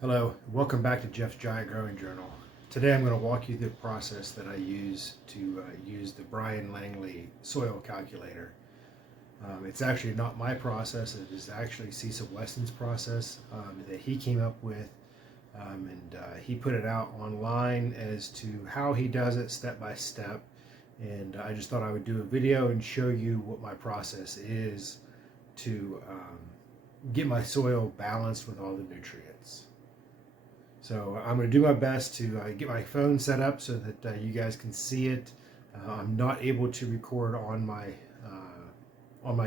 Hello, welcome back to Jeff's Giant Growing Journal. Today I'm going to walk you through the process that I use to use the Bryan Langley Soil Calculator. It's actually not my process, it is actually Cecil Weston's process that he came up with, and he put it out online as to how he does it step by step. And I just thought I would do a video and show you what my process is to get my soil balanced with all the nutrients. So I'm going to do my best to get my phone set up so that you guys can see it. I'm not able to record on my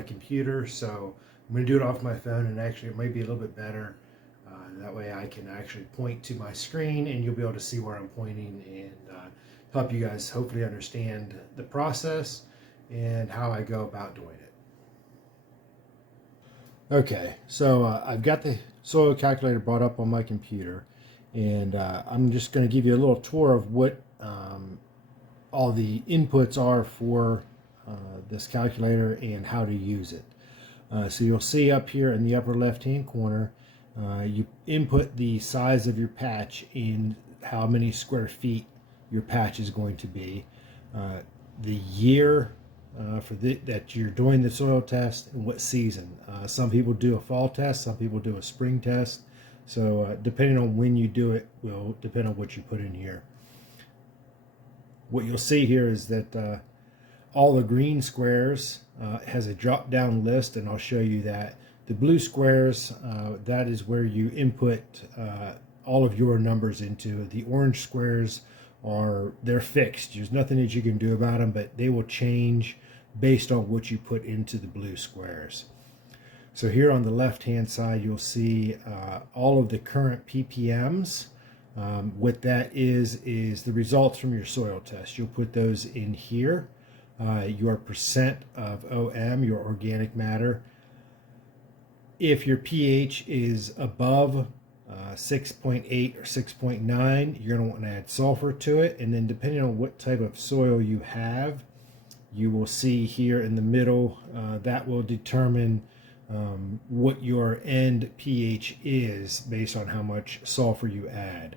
computer, so I'm going to do it off my phone, and actually it might be a little bit better. That way I can actually point to my screen and you'll be able to see where I'm pointing and help you guys hopefully understand the process and how I go about doing it. Okay, so I've got the soil calculator brought up on my computer. And I'm just going to give you a little tour of what all the inputs are for this calculator and how to use it. So you'll see up here in the upper left hand corner, you input the size of your patch in how many square feet your patch is going to be, the year that you're doing the soil test, and what season. Some people do a fall test, some people do a spring test. So depending on when you do it will depend on what you put in here. What you'll see here is that all the green squares has a drop down list, and I'll show you that. The blue squares, that is where you input all of your numbers into. The orange squares they're fixed. There's nothing that you can do about them, but they will change based on what you put into the blue squares. So here on the left hand side you'll see all of the current ppms. What that is the results from your soil test. You'll put those in here. Your percent of OM, your organic matter. If your pH is above 6.8 or 6.9, you're going to want to add sulfur to it. And then depending on what type of soil you have, you will see here in the middle, that will determine what your end pH is based on how much sulfur you add.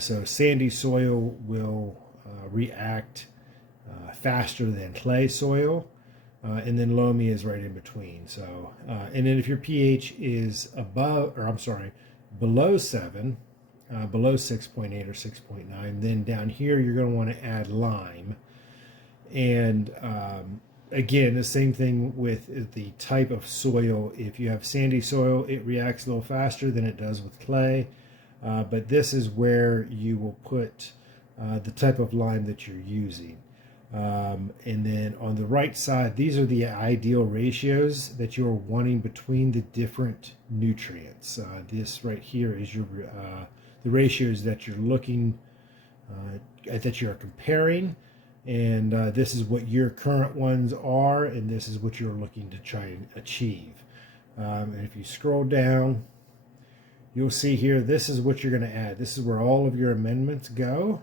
So sandy soil will react faster than clay soil, and then loamy is right in between. So and then if your pH is below 7, below 6.8 or 6.9, then down here you're going to want to add lime. And again, the same thing with the type of soil. If you have sandy soil, it reacts a little faster than it does with clay. But this is where you will put the type of lime that you're using. And then on the right side, these are the ideal ratios that you're wanting between the different nutrients. This right here is your the ratios that you're looking that you're comparing. And this is what your current ones are, and this is what you're looking to try and achieve. And if you scroll down, you'll see here, this is what you're going to add. This is where all of your amendments go,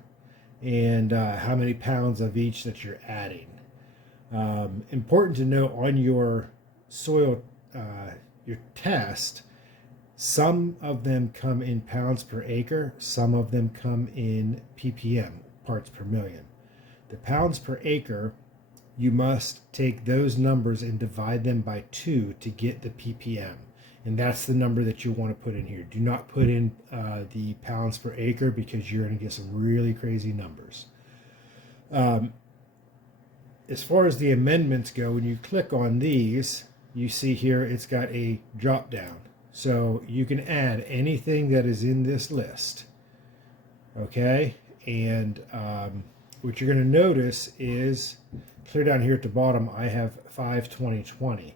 and how many pounds of each that you're adding. Important to note on your soil, your test, some of them come in pounds per acre, some of them come in ppm, parts per million. The pounds per acre, you must take those numbers and divide them by 2 to get the ppm. And that's the number that you want to put in here. Do not put in the pounds per acre, because you're going to get some really crazy numbers. As far as the amendments go, when you click on these, you see here it's got a drop down. So you can add anything that is in this list. Okay? And what you're going to notice is, clear down here at the bottom, I have 5-20-20.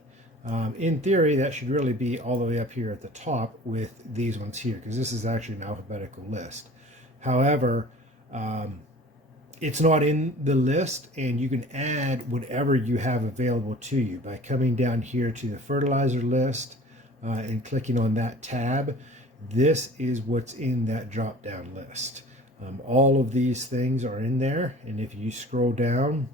In theory, that should really be all the way up here at the top with these ones here, because this is actually an alphabetical list. However, it's not in the list, and you can add whatever you have available to you by coming down here to the fertilizer list and clicking on that tab. This is what's in that drop-down list. All of these things are in there, and if you scroll down,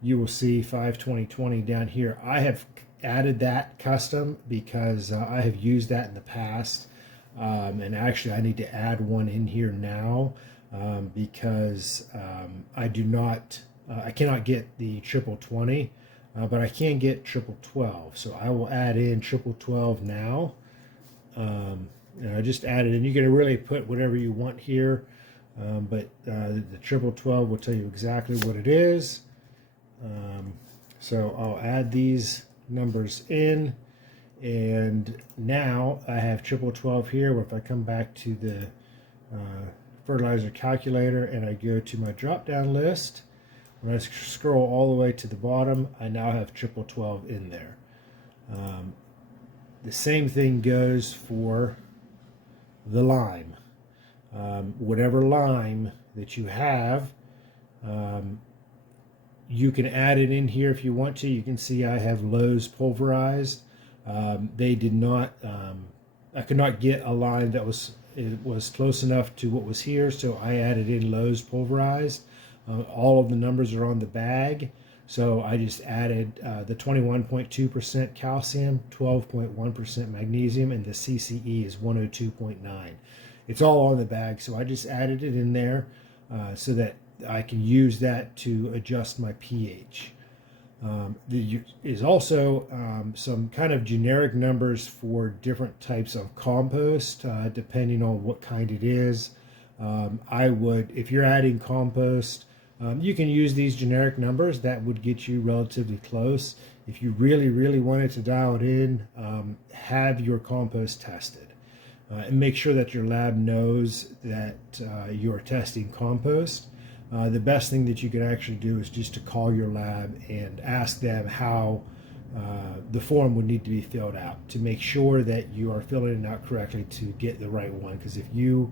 you will see 5-20-20 down here. I have added that custom because I have used that in the past. And actually I need to add one in here now because I cannot get the triple 20, but I can get triple 12. So I will add in triple 12 now. And I just added, and you can really put whatever you want here, but the triple 12 will tell you exactly what it is. So I'll add these numbers in, and now I have triple 12 here. Where if I come back to the fertilizer calculator and I go to my drop down list, when I scroll all the way to the bottom, I now have triple 12 in there. The same thing goes for the lime. Whatever lime that you have, you can add it in here if you want to. You can see I have Lowe's pulverized. They did not, I could not get a lime that was close enough to what was here, so I added in Lowe's pulverized. All of the numbers are on the bag, so I just added the 21.2% calcium, 12.1% magnesium, and the CCE is 102.9. It's all on the bag, so I just added it in there so that I can use that to adjust my pH. There is also some kind of generic numbers for different types of compost, depending on what kind it is. I would, if you're adding compost, you can use these generic numbers. That would get you relatively close. If you really, really wanted to dial it in, have your compost tested. And make sure that your lab knows that you're testing compost. The best thing that you can actually do is just to call your lab and ask them how the form would need to be filled out to make sure that you are filling it out correctly to get the right one. Because if you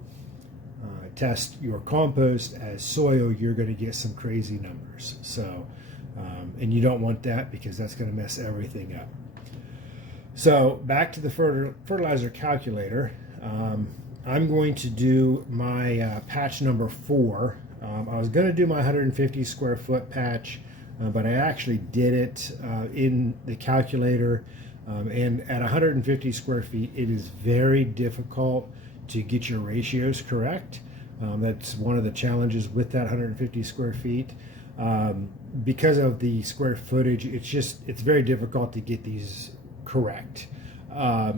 test your compost as soil, you're going to get some crazy numbers. So, and you don't want that because that's going to mess everything up. So back to the fertilizer calculator. I'm going to do my patch number 4. I was going to do my 150 square foot patch, but I actually did it in the calculator. And at 150 square feet, it is very difficult to get your ratios correct. That's one of the challenges with that 150 square feet. Because of the square footage, it's very difficult to get these correct.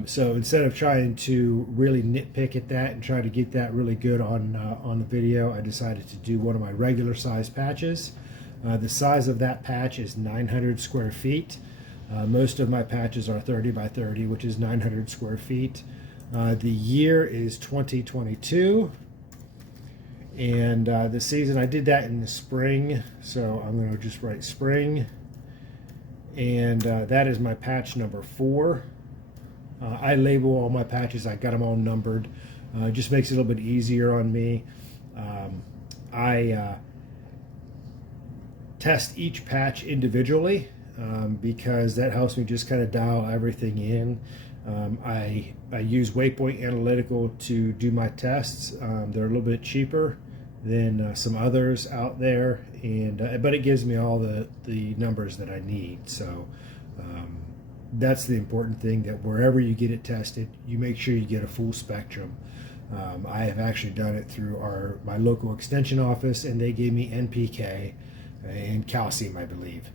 So instead of trying to really nitpick at that and try to get that really good on the video, I decided to do one of my regular size patches. The size of that patch is 900 square feet. Most of my patches are 30 by 30, which is 900 square feet. The year is 2022. And the season, I did that in the spring, so I'm going to just write spring. And that is my patch number 4. I label all my patches. I got them all numbered. It just makes it a little bit easier on me. I test each patch individually because that helps me just kind of dial everything in. I use Waypoint Analytical to do my tests. They're a little bit cheaper than some others out there, and but it gives me all the numbers that I need. So that's the important thing, that wherever you get it tested, you make sure you get a full spectrum. I have actually done it through my local extension office, and they gave me NPK and calcium, I believe.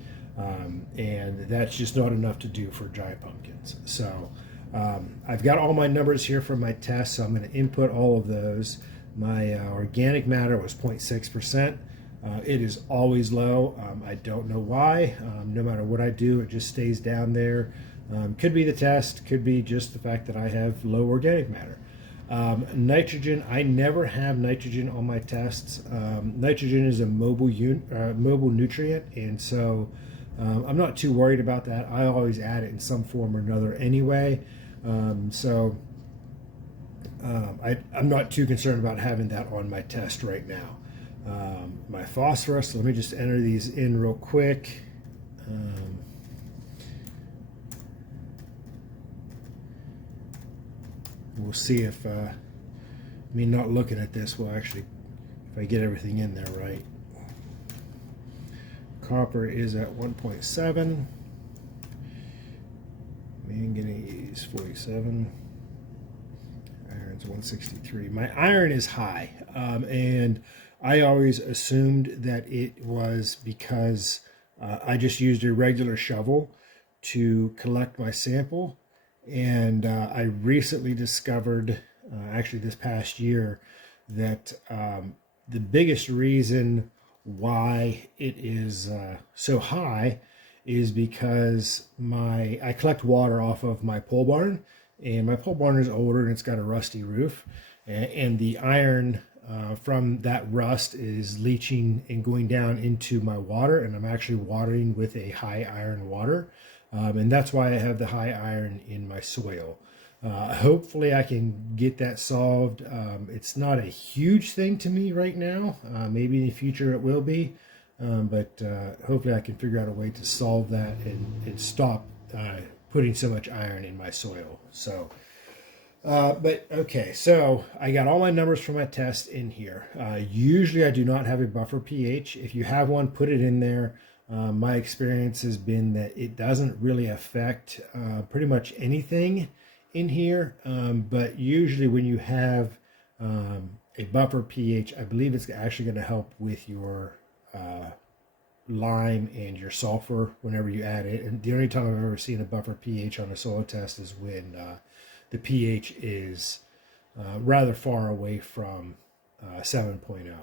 And that's just not enough to do for giant pumpkins. So I've got all my numbers here from my test, so I'm going to input all of those. My organic matter was 0.6%. It is always low. I don't know why. No matter what I do, it just stays down there. Could be the test, could be just the fact that I have low organic matter. Nitrogen, I never have nitrogen on my tests. Nitrogen is a mobile nutrient, and so I'm not too worried about that. I always add it in some form or another anyway. I'm not too concerned about having that on my test right now. My phosphorus, let me just enter these in real quick. We'll see if me not looking at this will actually, if I get everything in there right. Copper is at 1.7. Manganese 47. Iron's 163. My iron is high, and I always assumed that it was because I just used a regular shovel to collect my sample. And I recently discovered, actually this past year, that the biggest reason why it is so high is because I collect water off of my pole barn, and my pole barn is older and it's got a rusty roof, and the iron from that rust is leaching and going down into my water, and I'm actually watering with a high iron water, and that's why I have the high iron in my soil. Hopefully I can get that solved. It's not a huge thing to me right now. Maybe in the future it will be, but hopefully I can figure out a way to solve that and stop putting so much iron in my soil. So, but okay, so I got all my numbers for my test in here. Usually I do not have a buffer pH. If you have one, put it in there. My experience has been that it doesn't really affect pretty much anything in here, but usually when you have a buffer pH, I believe it's actually going to help with your lime and your sulfur whenever you add it. And the only time I've ever seen a buffer pH on a soil test is when the pH is rather far away from 7.0.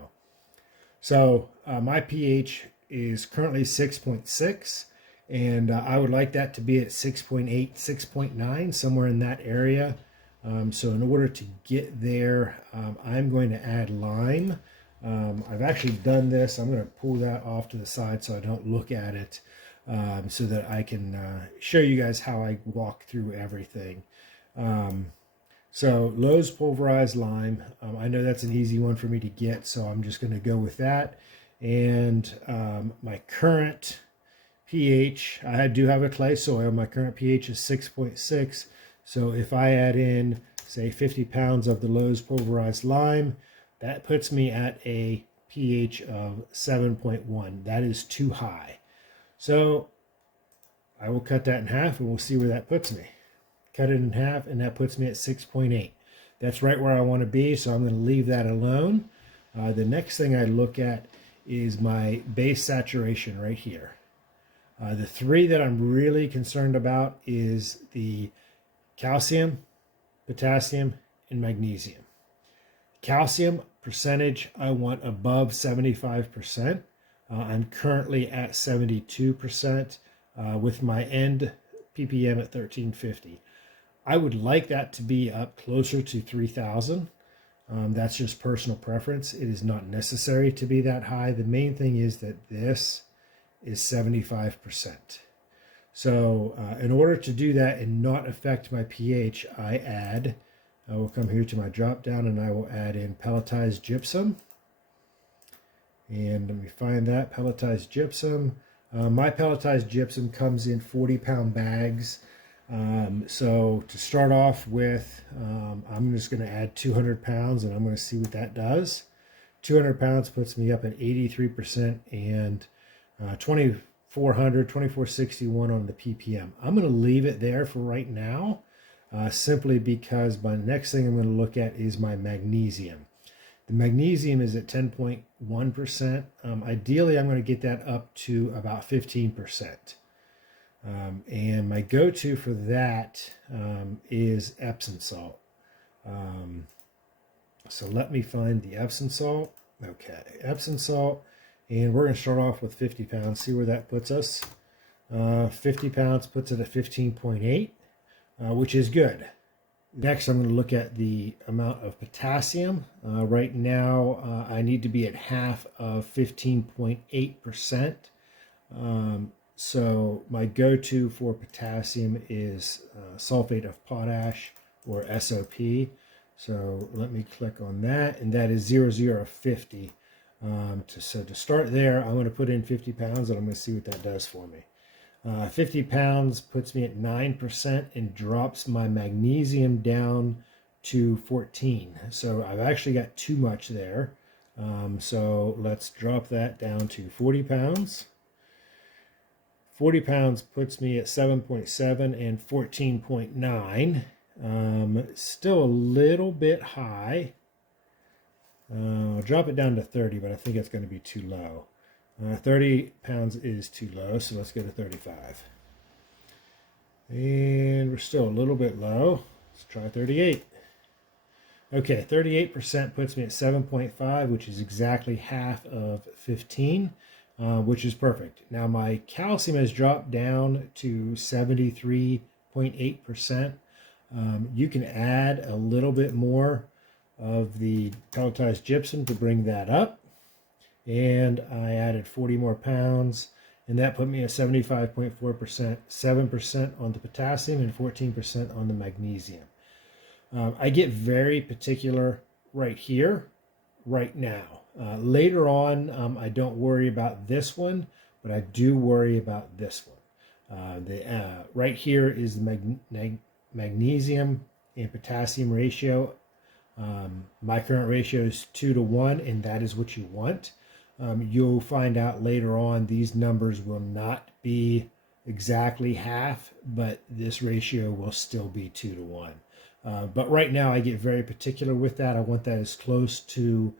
So my pH is currently 6.6, and I would like that to be at 6.8, 6.9, somewhere in that area. So in order to get there, I'm going to add lime. I've actually done this. I'm going to pull that off to the side so I don't look at it, so that I can show you guys how I walk through everything. So Lowe's pulverized lime, I know that's an easy one for me to get, so I'm just going to go with that. And my current pH, I do have a clay soil. My current pH is 6.6. So if I add in, say, 50 pounds of the Lowe's pulverized lime, that puts me at a pH of 7.1. That is too high. So I will cut that in half and we'll see where that puts me. Cut it in half and that puts me at 6.8. That's right where I want to be, so I'm going to leave that alone. The next thing I look at is my base saturation right here. The three that I'm really concerned about is the calcium, potassium, and magnesium. Calcium percentage I want above 75%. I'm currently at 72% with my end ppm at 1350. I would like that to be up closer to 3,000. That's just personal preference. It is not necessary to be that high. The main thing is that this is 75%. So in order to do that and not affect my pH, I will come here to my drop down and I will add in pelletized gypsum. And let me find that, pelletized gypsum. My pelletized gypsum comes in 40-pound bags. So to start off with, I'm just going to add 200 pounds and I'm going to see what that does. 200 pounds puts me up at 83% and 2461 on the ppm. I'm going to leave it there for right now, simply because my next thing I'm going to look at is my magnesium. The magnesium is at 10.1%. Ideally, I'm going to get that up to about 15%. And my go-to for that is Epsom salt. So let me find the Epsom salt. Okay, Epsom salt. And we're going to start off with 50 pounds, see where that puts us. 50 pounds puts it at 15.8, which is good. Next, I'm going to look at the amount of potassium. Right now, I need to be at half of 15.8%. So my go-to for potassium is sulfate of potash, or SOP. So let me click on that, and that is 0050. So to start there, I'm going to put in 50 pounds, and I'm going to see what that does for me. 50 pounds puts me at 9% and drops my magnesium down to 14. So I've actually got too much there. So let's drop that down to 40 pounds. 40 pounds puts me at 7.7 and 14.9. Still a little bit high. I'll drop it down to 30, but I think it's going to be too low. 30 pounds is too low, so let's go to 35. And we're still a little bit low. Let's try 38. Okay, 38% puts me at 7.5, which is exactly half of 15, which is perfect. Now my calcium has dropped down to 73.8%. You can add a little bit more of the pelletized gypsum to bring that up. And I added 40 more pounds, and that put me at 75.4%, 7% on the potassium and 14% on the magnesium. I get very particular right here, right now. Later on, I don't worry about this one, but I do worry about this one. Right here is the magnesium and potassium ratio. My current ratio is 2 to 1, and that is what you want. You'll find out later on these numbers will not be exactly half, but this ratio will still be 2 to 1. But right now I get very particular with that. I want that as close to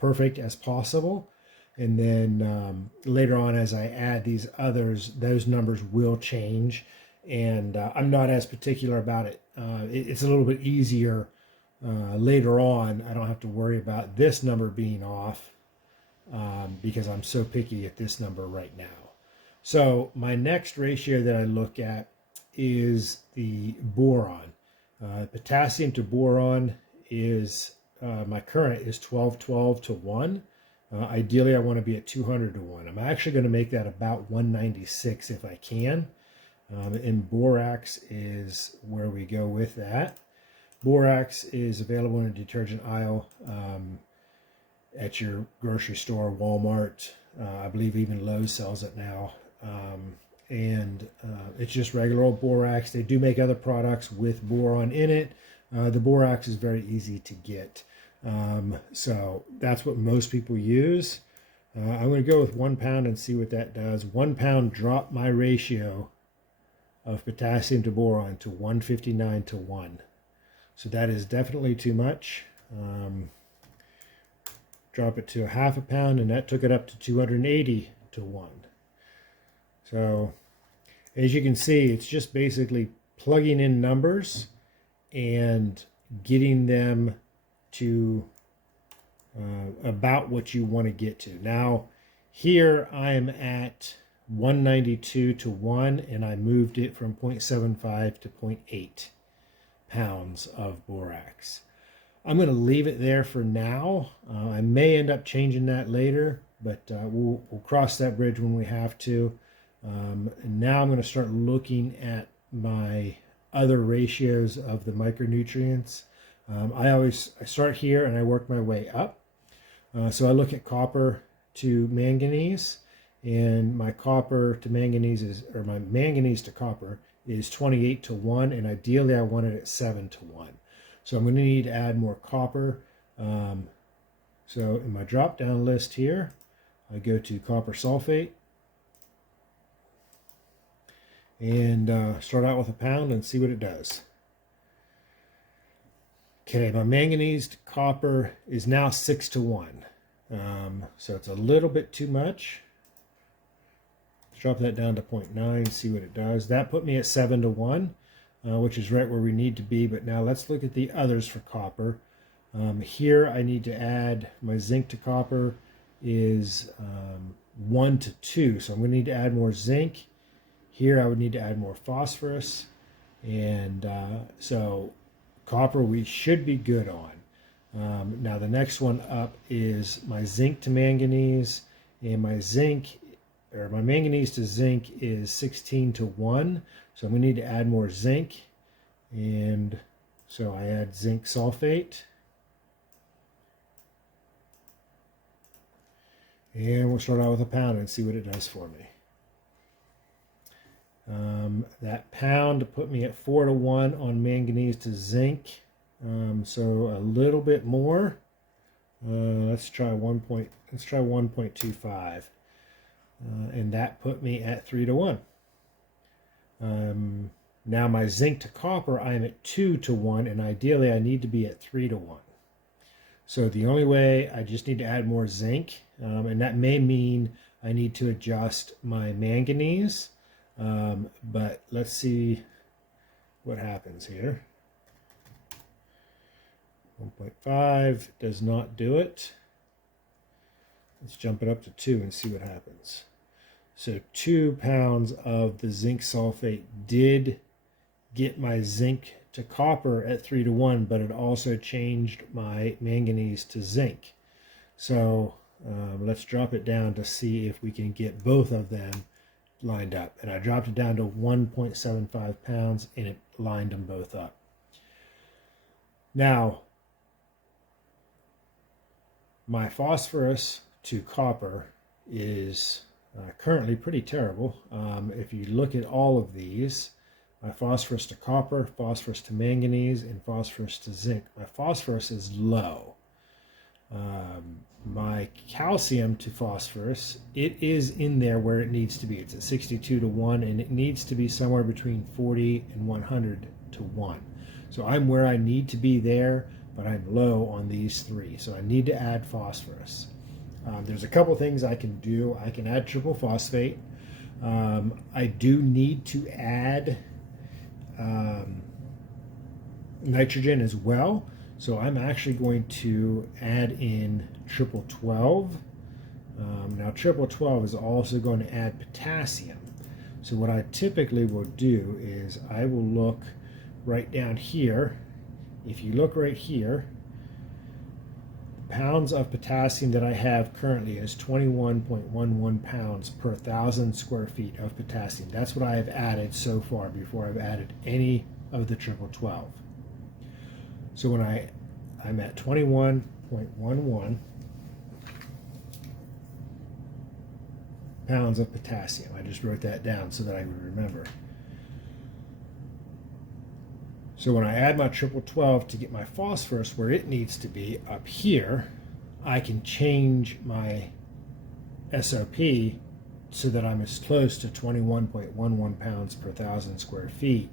perfect as possible. And then later on, as I add these others, those numbers will change. And I'm not as particular about it. It's a little bit easier later on. I don't have to worry about this number being off because I'm so picky at this number right now. So my next ratio that I look at is the boron. Potassium to boron is, my current is 1212 to 1. Ideally, I want to be at 200 to 1. I'm actually going to make that about 196 if I can. And borax is where we go with that. Borax is available in a detergent aisle at your grocery store, Walmart. I believe even Lowe's sells it now. It's just regular old borax. They do make other products with boron in it. The borax is very easy to get. So that's what most people use. I'm going to go with 1 pound and see what that does. 1 pound dropped my ratio of potassium to boron to 159 to 1. So that is definitely too much. Drop it to a half a pound, and that took it up to 280 to 1. So as you can see, it's just basically plugging in numbers and getting them to about what you want to get to. Now here I am at 192 to 1, and I moved it from 0.75 to 0.8 pounds of borax. I'm going to leave it there for now. I may end up changing that later, but we'll cross that bridge when we have to. And now I'm going to start looking at my other ratios of the micronutrients. I start here and I work my way up. So I look at copper to manganese, and my copper to manganese is, or my manganese to copper is 28 to 1, and ideally I want it at 7 to 1. So I'm going to need to add more copper. So in my drop down list here, I go to copper sulfate and start out with a pound and see what it does. Okay, my manganese to copper is now 6 to 1. So it's a little bit too much. Let's drop that down to 0.9, see what it does. That put me at 7 to 1, which is right where we need to be. But now let's look at the others for copper. Here I need to add my zinc to copper is 1 to 2. So I'm going to need to add more zinc. Here I would need to add more phosphorus. And so copper we should be good on. Now the next one up is my zinc to manganese, and my manganese to zinc is 16 to 1. So I'm going to need to add more zinc, and so I add zinc sulfate. And we'll start out with a pound and see what it does for me. That pound put me at 4 to 1 on manganese to zinc. So a little bit more. Let's try 1.25. And that put me at 3 to 1. Now my zinc to copper, I'm at 2 to 1, and ideally I need to be at 3 to 1. So the only way, I just need to add more zinc, and that may mean I need to adjust my manganese, but let's see what happens here. 1.5 does not do it. Let's jump it up to 2 and see what happens. So 2 pounds of the zinc sulfate did get my zinc to copper at 3 to 1, but it also changed my manganese to zinc. So let's drop it down to see if we can get both of them lined up. And I dropped it down to 1.75 pounds and it lined them both up. Now, my phosphorus to copper is currently pretty terrible. If you look at all of these, my phosphorus to copper, phosphorus to manganese, and phosphorus to zinc, my phosphorus is low. My calcium to phosphorus, it is in there where it needs to be. It's at 62 to 1, and it needs to be somewhere between 40 and 100 to 1. So I'm where I need to be there, but I'm low on these three. So I need to add phosphorus. There's a couple things I can do. I can add triple phosphate. I do need to add nitrogen as well. So I'm actually going to add in triple 12. Now triple 12 is also going to add potassium. So what I typically will do is I will look right down here. If you look right here, pounds of potassium that I have currently is 21.11 pounds per 1,000 square feet of potassium. That's what I have added so far before I've added any of the triple 12. So when I'm at 21.11 pounds of potassium. I just wrote that down so that I would remember. So when I add my triple 12 to get my phosphorus where it needs to be up here, I can change my SOP so that I'm as close to 21.11 pounds per 1,000 square feet.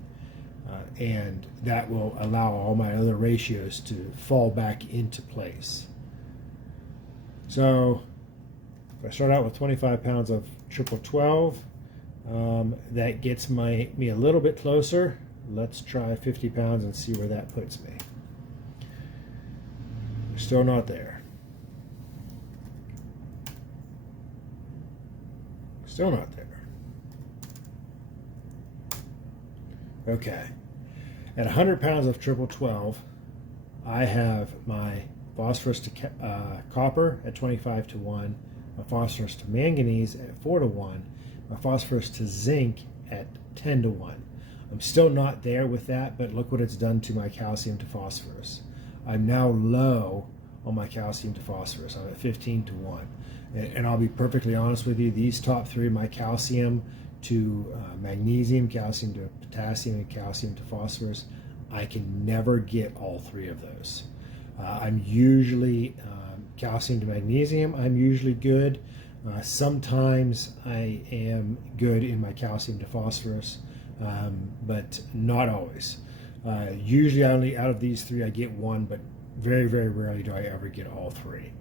And that will allow all my other ratios to fall back into place. So if I start out with 25 pounds of triple 12, that gets me a little bit closer. Let's try 50 pounds and see where that puts me. We're still not there. Still not there. Okay. At 100 pounds of triple 12, I have my phosphorus to copper at 25 to 1, my phosphorus to manganese at 4 to 1, my phosphorus to zinc at 10 to 1. I'm still not there with that, but look what it's done to my calcium to phosphorus. I'm now low on my calcium to phosphorus. I'm at 15 to 1. And I'll be perfectly honest with you, these top three, my calcium to magnesium, calcium to potassium, and calcium to phosphorus, I can never get all three of those. I'm usually, calcium to magnesium, I'm usually good. Sometimes I am good in my calcium to phosphorus, but not always. Usually only out of these three I get one, but very, very rarely do I ever get all three.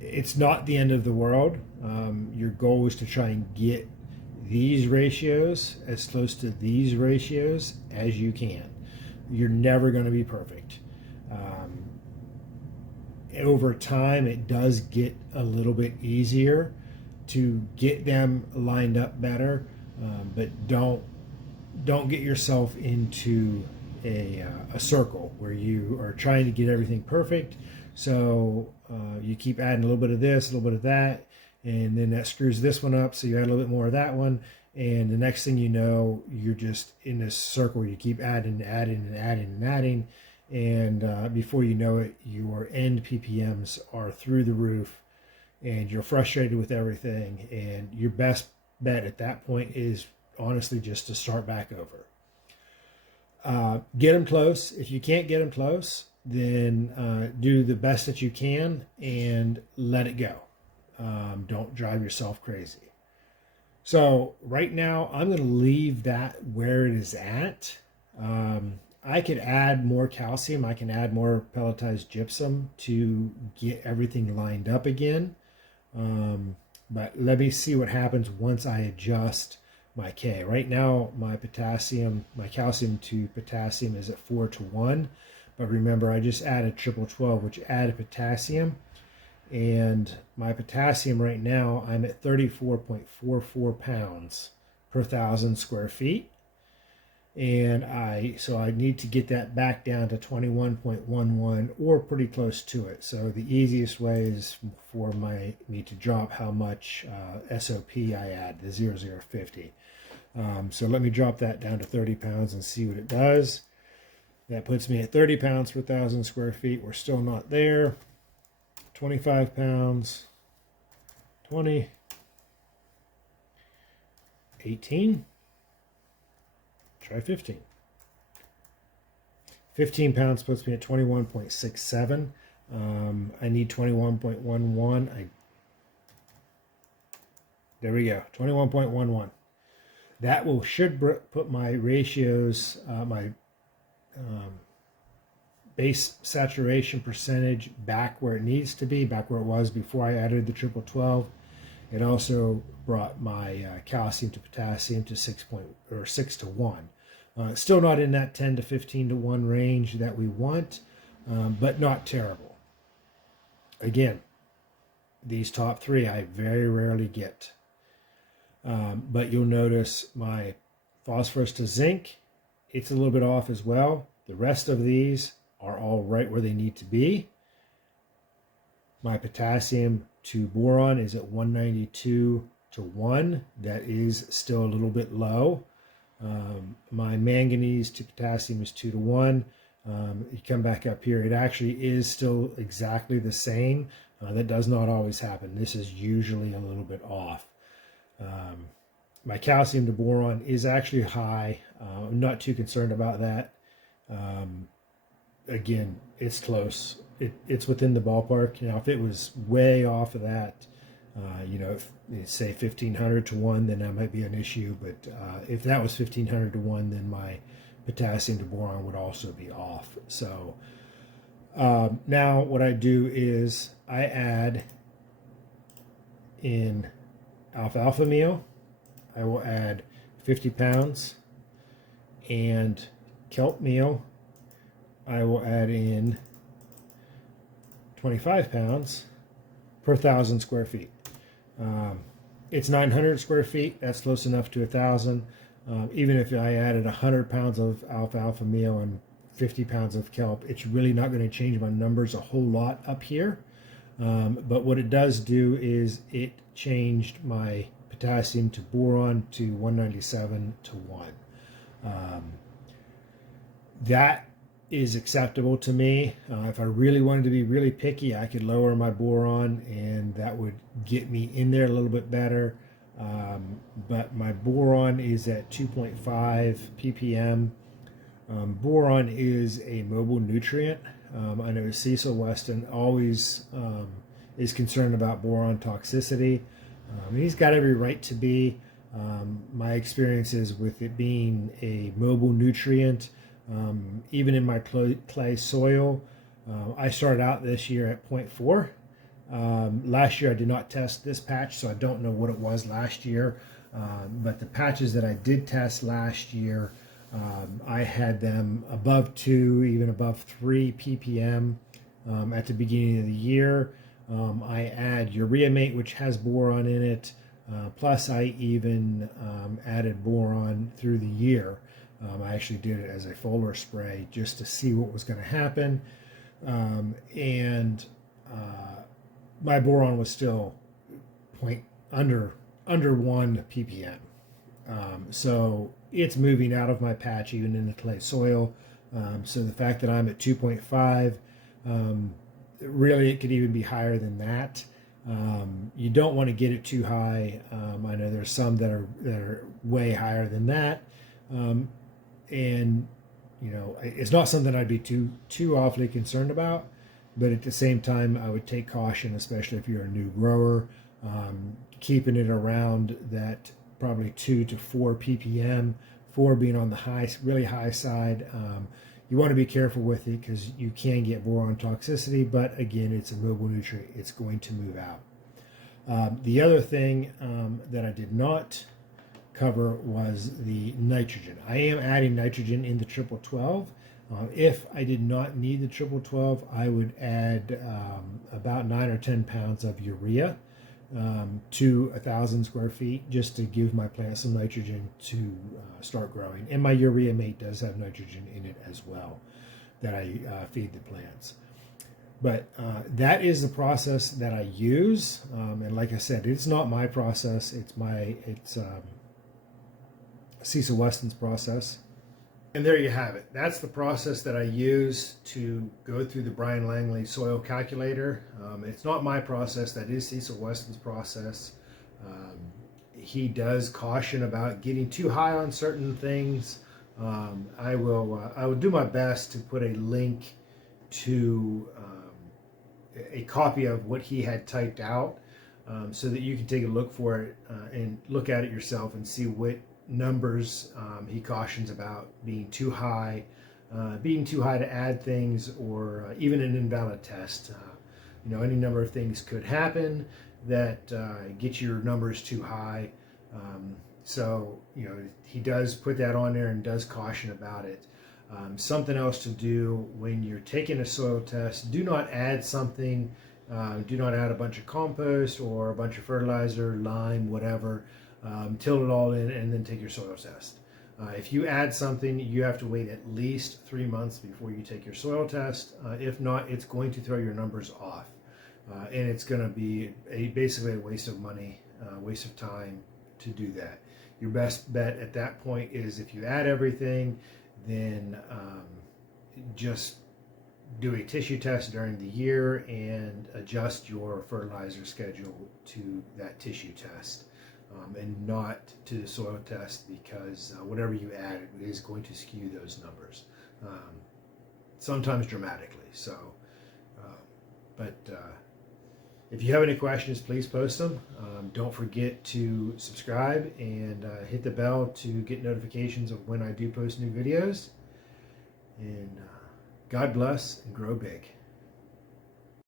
It's not the end of the world. Your goal is to try and get these ratios as close to these ratios as you can. You're never going to be perfect. Over time, it does get a little bit easier to get them lined up better, but don't get yourself into a circle where you are trying to get everything perfect. So you keep adding a little bit of this, a little bit of that, and then that screws this one up, so you add a little bit more of that one, and the next thing you know, you're just in this circle where you keep adding and adding, and before you know it, your end ppms are through the roof, and you're frustrated with everything, and your best bet at that point is honestly just to start back over. Get them close. If you can't get them close, then do the best that you can and let it go. Don't drive yourself crazy. So right now, I'm going to leave that where it is at. I could add more calcium. I can add more pelletized gypsum to get everything lined up again. But let me see what happens once I adjust my K. Right now, my calcium to potassium is at 4:1. But remember, I just added triple 12, which added potassium. And my potassium right now, I'm at 34.44 pounds per 1,000 square feet. And so I need to get that back down to 21.11 or pretty close to it. So the easiest way is for me to drop how much SOP I add, the 0050. So let me drop that down to 30 pounds and see what it does. That puts me at 30 pounds per 1,000 square feet. We're still not there. 25 pounds, 20, 18, try 15. 15 pounds puts me at 21.67. I need 21.11. There we go, 21.11. That should put my ratios, my base saturation percentage back where it needs to be, back where it was before I added the triple 12. It also brought my calcium to potassium to 6:1. Still not in that 10 to 15:1 range that we want, but not terrible. Again, these top three I very rarely get. But you'll notice my phosphorus to zinc, it's a little bit off as well. The rest of these are all right where they need to be. My potassium to boron is at 192:1. That is still a little bit low. My manganese to potassium is 2:1. You come back up here, it actually is still exactly the same. That does not always happen. This is usually a little bit off. My calcium to boron is actually high. I'm not too concerned about that. Again, it's close. It's within the ballpark. Now, if it was way off of that, if say 1,500:1, then that might be an issue. But if that was 1,500:1, then my potassium to boron would also be off. So now what I do is I add in alfalfa meal. I will add 50 pounds, and kelp meal I will add in 25 pounds per 1,000 square feet. It's 900 square feet. That's close enough to 1,000. Even if I added 100 pounds of alfalfa meal and 50 pounds of kelp, it's really not going to change my numbers a whole lot up here. But what it does do is it changed my potassium to boron to 197:1. That is acceptable to me. If I really wanted to be really picky, I could lower my boron and that would get me in there a little bit better. But my boron is at 2.5 ppm. Boron is a mobile nutrient. I know Cecil Weston always is concerned about boron toxicity. He's got every right to be. My experiences with it being a mobile nutrient, even in my clay soil, I started out this year at 0.4. Last year I did not test this patch, so I don't know what it was last year. But the patches that I did test last year, I had them above 2, even above 3 ppm at the beginning of the year. I add urea mate, which has boron in it. Plus I even added boron through the year. I actually did it as a foliar spray just to see what was going to happen. My boron was still under 1 ppm. So it's moving out of my patch even in the clay soil. So the fact that I'm at 2.5, really it could even be higher than that. You don't want to get it too high. I know there's some that are way higher than that. And it's not something I'd be too awfully concerned about, but at the same time I would take caution, especially if you're a new grower, keeping it around that probably 2 to 4 ppm, 4 being on the high, really high side. You want to be careful with it because you can get boron toxicity, but again, it's a movable nutrient. It's going to move out. The other thing that I did not cover was the nitrogen. I am adding nitrogen in the triple 12. If I did not need the triple 12, I would add about 9 or 10 pounds of urea to 1,000 square feet, just to give my plant some nitrogen to start growing. And my urea mate does have nitrogen in it as well that I feed the plants. But that is the process that I use. And like I said, it's not my process. It's Cecil Weston's process. And there you have it. That's the process that I use to go through the Bryan Langley soil calculator. It's not my process. That is Cecil Weston's process. He does caution about getting too high on certain things. I will do my best to put a link to a copy of what he had typed out, so that you can take a look for it and look at it yourself and see what numbers he cautions about being too high to add things, or even an invalid test. Any number of things could happen that get your numbers too high. So he does put that on there and does caution about it. Something else to do when you're taking a soil test: do not add something. Do not add a bunch of compost or a bunch of fertilizer, lime, whatever. Till it all in and then take your soil test. If you add something, you have to wait at least 3 months before you take your soil test. If not, it's going to throw your numbers off. And it's going to be basically a waste of money, waste of time to do that. Your best bet at that point is, if you add everything, then just do a tissue test during the year and adjust your fertilizer schedule to that tissue test. And not to the soil test, because whatever you add is going to skew those numbers, sometimes dramatically. So, if you have any questions, please post them. Don't forget to subscribe and hit the bell to get notifications of when I do post new videos. And God bless and grow big.